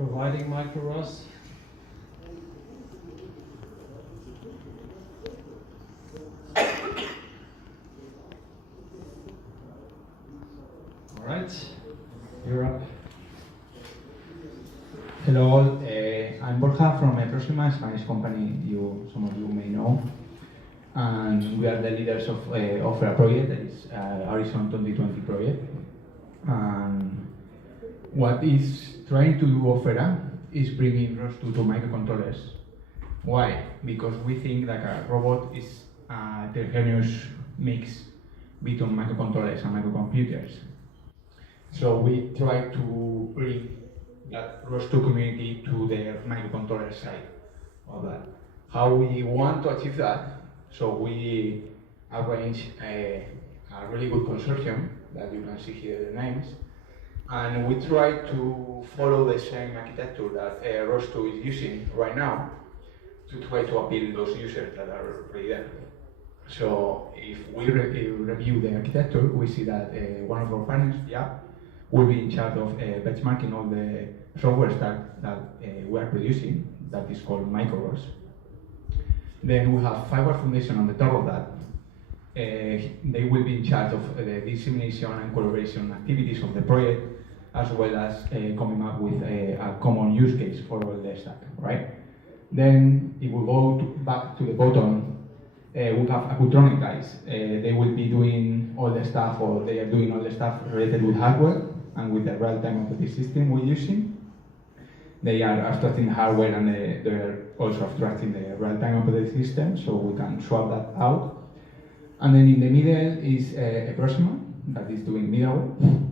providing micro-ROS. All right, you're up. Hello all, I'm Borja from eProsima, a Spanish company some of you may know. And we are the leaders of OFERA project, that is Horizon 2020 project. And what is trying to do OFERA is bringing ROS2 to microcontrollers. Why? Because we think that a robot is a heterogeneous mix between microcontrollers and microcomputers. So we try to bring that ROS2 community to the microcontroller side of that. How we want to achieve that? So we arrange a really good consortium that you can see here the names, and we try to follow the same architecture that ROS2 is using right now to try to appeal those users that are already there. So if we review the architecture, we see that one of our partners, will be in charge of benchmarking all the software stack that we are producing, that is called micro-ROS. Then we have Firewall Foundation on the top of that. They will be in charge of the dissemination and collaboration activities of the project, as well as coming up with a common use case for all the stack, right? Then if we go back to the bottom, we have Accutronic guys. They will be doing all the stuff, or they are doing all the stuff related with hardware and with the real-time operating system we're using. They are abstracting the hardware, and they're also abstracting the real-time operating system, so we can swap that out. And then in the middle is eProsima, that is doing middleware.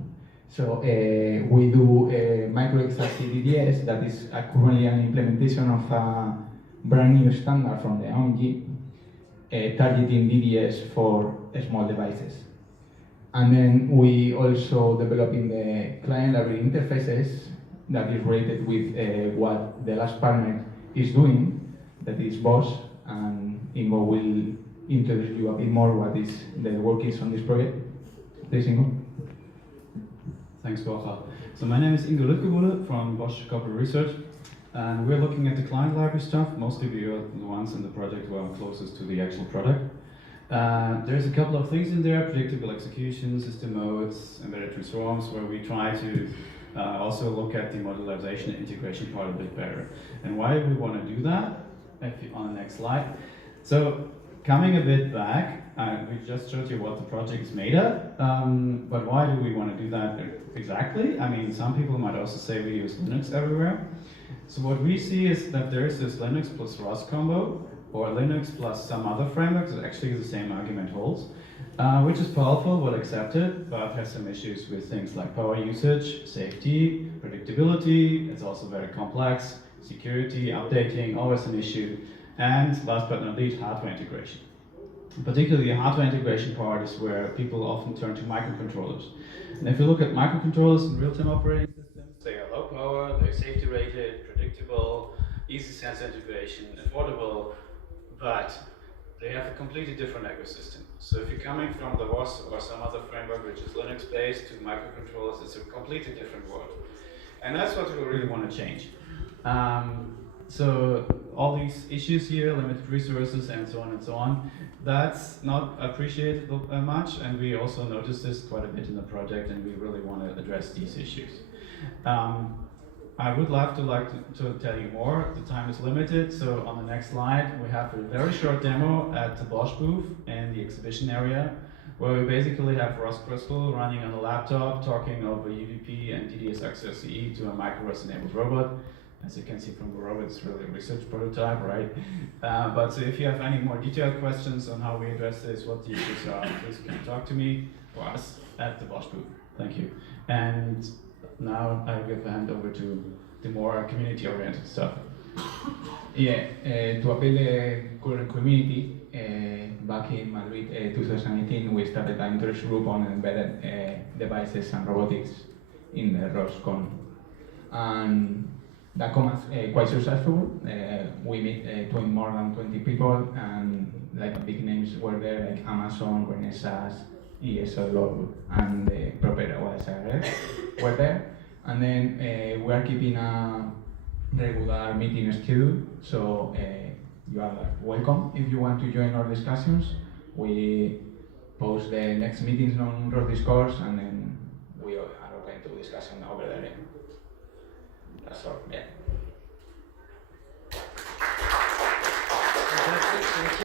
So we do micro-XRC DDS, that is currently an implementation of a brand new standard from the OMG, targeting DDS for small devices. And then we also developing the client library interfaces that is related with what the last partner is doing, that is Bosch, and Ingo will introduce you a bit more what is the workings on this project. Please, Ingo. Thanks, Borja. So my name is Ingo Luetkebohle from Bosch Corporate Research, and we're looking at the client library stuff. Mostly we are the ones in the project who are closest to the actual product. There's a couple of things in there: predictable execution, system modes, embedded transforms, where we try to also look at the modularization and integration part a bit better. And why we want to do that? On the next slide. So coming a bit back, we just showed you what the project is made of, but why do we want to do that exactly? I mean, some people might also say we use Linux everywhere. So what we see is that there is this Linux plus ROS combo, or Linux plus some other frameworks. Actually the same argument holds, which is powerful, well accepted, but has some issues with things like power usage, safety, predictability. It's also very complex, security, updating, always an issue, and last but not least, hardware integration. Particularly the hardware integration part is where people often turn to microcontrollers. And if you look at microcontrollers in real-time operating systems, they are low power, they're safety rated, predictable, easy sensor integration, affordable, but they have a completely different ecosystem. So if you're coming from the ROS or some other framework which is Linux-based to microcontrollers, it's a completely different world. And that's what we really want to change. So all these issues here, limited resources and so on, that's not appreciated much, and we also noticed this quite a bit in the project, and we really want to address these issues. I would love to tell you more. The time is limited, so on the next slide we have a very short demo at the Bosch booth in the exhibition area, where we basically have ROS Crystal running on a laptop, talking over UDP and DDS XRCE to a micro-ROS enabled robot. As you can see from the robot, it's really a research prototype, right? But so if you have any more detailed questions on how we address this, what the issues are, please come talk to me or us at the Bosch booth. Thank you. And now I give the hand over to the more community-oriented stuff. Yeah, to appeal the current community, back in Madrid 2018, we started an interest group on embedded devices and robotics in the ROSCon. And that comes quite successful. We meet more than 20 people, and like big names were there, like Amazon, Renesas, ESL, and the proper OSRF were there. And then we are keeping a regular meeting schedule, so you are welcome if you want to join our discussions. We post the next meetings on ROS Discourse, and then we are open to discussion over there. That's all. Yeah.